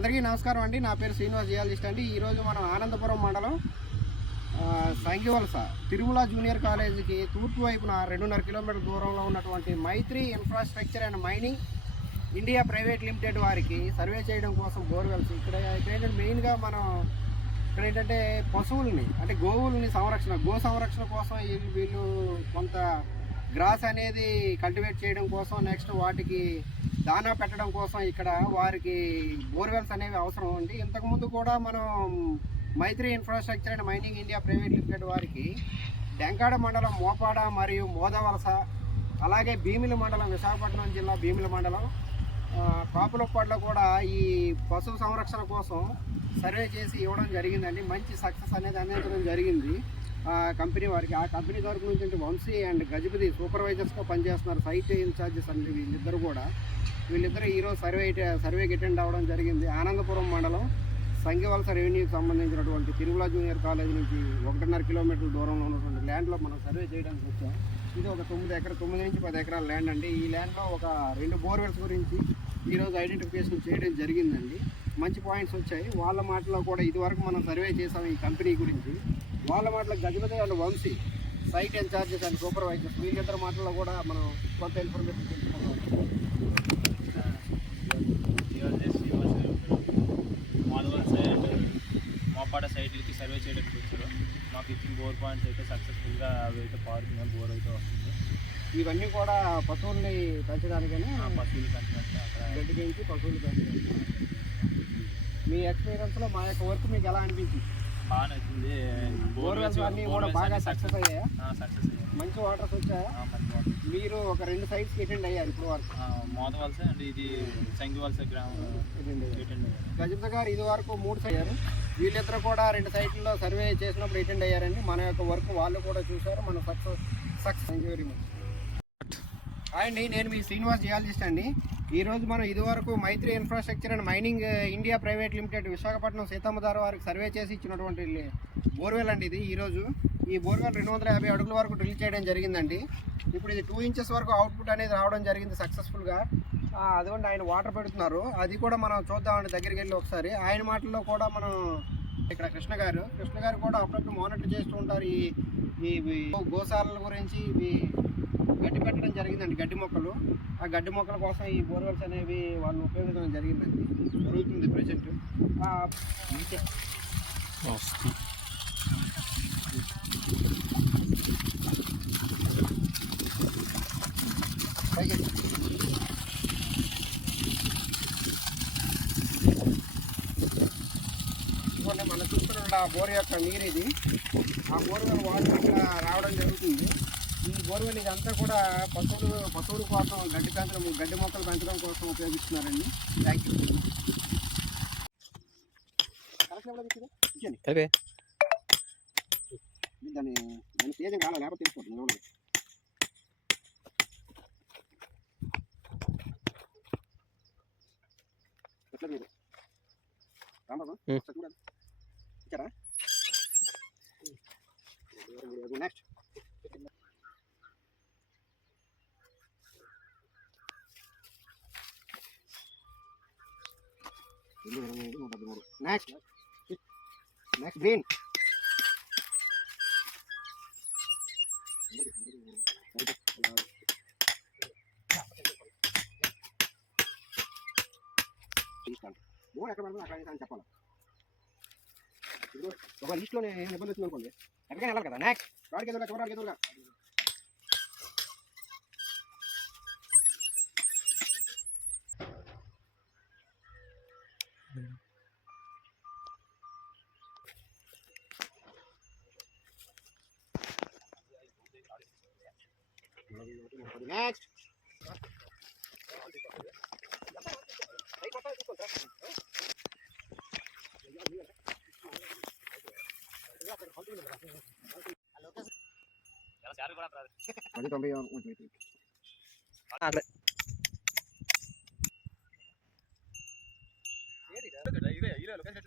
అందరికీ నమస్కారం అండి. నా పేరు శ్రీనివాస్ జియాలజిస్ట్ అండి. ఈరోజు మనం ఆనందపురం మండలం ఆ, తిరుమల జూనియర్ కాలేజీకి తూర్పు వైపున రెండున్నర కిలోమీటర్ల దూరంలో ఉన్నటువంటి Maithri infrastructure and mining India private limited వారికి సర్వే చేయడం కోసం బోర్వెల్స్ ఇక్కడ ఇక్కడ మెయిన్గా మనం ఇక్కడ ఏంటంటే పశువుల్ని అంటే గోవుల్ని సంరక్షణ గో సంరక్షణ కోసం వీళ్ళు కొంత గ్రాస్ అనేది కల్టివేట్ చేయడం కోసం నెక్స్ట్ వాటికి దానా పెట్టడం కోసం ఇక్కడ వారికి బోర్వెల్స్ అనేవి అవసరం ఉంది. ఇంతకుముందు కూడా మనం Maithri infrastructure and mining India private limited వారికి డెంకాడ మండలం మోపాడ మరియు మోదవలస అలాగే భీమిలి మండలం విశాఖపట్నం జిల్లా భీమిలి మండలం ఆ, కాపులపాడులో కూడా ఈ పశువు సంరక్షణ కోసం సర్వే చేసి ఇవ్వడం జరిగిందండి. మంచి సక్సెస్ అనేది అందించడం జరిగింది. ఆ కంపెనీ వారికి ఆ కంపెనీ తరపు నుంచి వంశీ అండ్ గజపతి సూపర్వైజర్స్గా పనిచేస్తున్నారు. సైట్ ఇన్ఛార్జెస్ అండి వీళ్ళిద్దరు కూడా. వీళ్ళిద్దరు ఈరోజు సర్వే సర్వేకి అటెండ్ అవ్వడం జరిగింది. ఆనందపురం మండలం సంఘవలస రెవెన్యూకి సంబంధించినటువంటి తిరుమల జూనియర్ కాలేజ్ నుంచి ఒకటిన్నర కిలోమీటర్ల దూరంలో ఉన్నటువంటి ల్యాండ్లో మనం సర్వే చేయడానికి వచ్చాం. ఇది ఒక తొమ్మిది ఎకర తొమ్మిది నుంచి పది ఎకరాల ల్యాండ్ అండి. ఈ ల్యాండ్లో ఒక రెండు బోర్వెల్స్ గురించి ఈరోజు ఐడెంటిఫికేషన్ చేయడం జరిగిందండి. మంచి పాయింట్స్ వచ్చాయి. వాళ్ళ మాటలో కూడా ఇదివరకు మనం సర్వే చేసాం ఈ కంపెనీ గురించి. వాళ్ళ మాటలో Gajapathi and Vamsi site incharges and supervisors వీళ్ళిద్దరి మాటల్లో కూడా మనం కొంత ఇన్ఫర్మేషన్ తెలుసుకున్నాం మోపాడ సైడ్లకి సర్వే చేయడానికి వచ్చారు. మాకు ఇచ్చిన బోర్ పాయింట్స్ అయితే సక్సెస్ఫుల్గా అవి అయితే పారుతున్నాయి బోర్ అయితే వస్తుంది. ఇవన్నీ కూడా పశువుల్ని పెంచడానికనే? పశువులు కంటే అక్కడ గడ్డి పెంచి పశువులు పెంచడానికి. మీ ఎక్స్పీరియన్స్లో మా యొక్క వర్క్ మీకు ఎలా అనిపించింది? బాగా నచ్చింది. బోర్వెల్స్ అన్నీ కూడా బాగా సక్సెస్ అయ్యాయా? సక్సెస్ అయ్యాయి. మంచి వాటర్స్ వచ్చాయా? ఆ, మంచి వాటర్. మీరు ఒక రెండు సైట్స్కి అటెండ్ అయ్యారు ఇప్పుడు వరకు. మోదవలస అండ్ ఇది సంగివలస గ్రామం. గజపతి గారు ఇది వరకు మూడు అయ్యారు. వీళ్ళిద్దరు కూడా రెండు సైట్లలో సర్వే చేసినప్పుడు అటెండ్ అయ్యారండి. మన యొక్క వర్క్ వాళ్ళు కూడా చూశారు. మన success success thank you very much అండి నేను మీ శ్రీనివాస్ జియాలజిస్ట్ అండి. ఈరోజు మనం ఇదివరకు Maithri infrastructure and mining India private limited Visakhapatnam Seethammadhara వారికి సర్వే చేసి ఇచ్చినటువంటి బోర్వెల్ అండి ఇది ఈరోజు ఈ బోర్వెల్ రెండు వందల యాభై అడుగుల వరకు డ్రిల్ చేయడం జరిగిందండి. ఇప్పుడు ఇది టూ ఇంచెస్ వరకు అవుట్పుట్ అనేది రావడం జరిగింది సక్సెస్ఫుల్గా అదిగోండి ఆయన వాటర్ పెడుతున్నారు. అది కూడా మనం చూద్దామండి దగ్గరికి వెళ్ళి ఒకసారి. ఆయన మాటల్లో కూడా మనం ఇక్కడ కృష్ణ గారు. కృష్ణ గారు కూడా అప్పుడప్పుడు మానిటర్ చేస్తూ ఉంటారు ఈ ఈ గోశాలల గురించి ఇవి గడ్డి పెట్టడం జరిగిందండి గడ్డి మొక్కలు. ఆ గడ్డి మొక్కల కోసం ఈ బోర్వెల్స్ అనేవి వాళ్ళు ఉపయోగించడం జరిగిందండి. జరుగుతుంది ప్రజెంట్. ఇదిగోండి మన చూస్తున్న ఆ బోర్ యొక్క నీరు ఇది ఆ బోర్వెల్ వాటర్ ఇక్కడ రావడం జరుగుతుంది. ఈ బోర్వెల్ ఇదంతా కూడా పశువులు పశువుల కోసం గడ్డి పెంచడం గడ్డి మొక్కలు పెంచడం కోసం ఉపయోగిస్తున్నారండి. థ్యాంక్ యూ దాన్ని దాని తేజం కాల లేకపోతే తెలిసిపోతుంది ఎట్లా మీరు? రాంబాబు Hmm. ఒకసారి చూడండి ఇచ్చారా నెక్స్ట్ నెక్స్ట్ నెక్స్ట్ గ్రీన్ తీసుకోండి బోర్డు ఎక్కడ పడుతుందో అక్కడ వేసాను చెప్పాలి ఇప్పుడు ఒక లిస్ట్లో నేను ఇబ్బంది వచ్చింది అనుకోండి ఎక్కడికైనా వెళ్ళాలి కదా. నెక్స్ట్ వాడికి ఎదురుగా చూడడానికి ఎదురుగా. నెక్స్ట్ పది తొంభై ఉంటుంది అట్లా ఇదే ఇదే లొకేషన్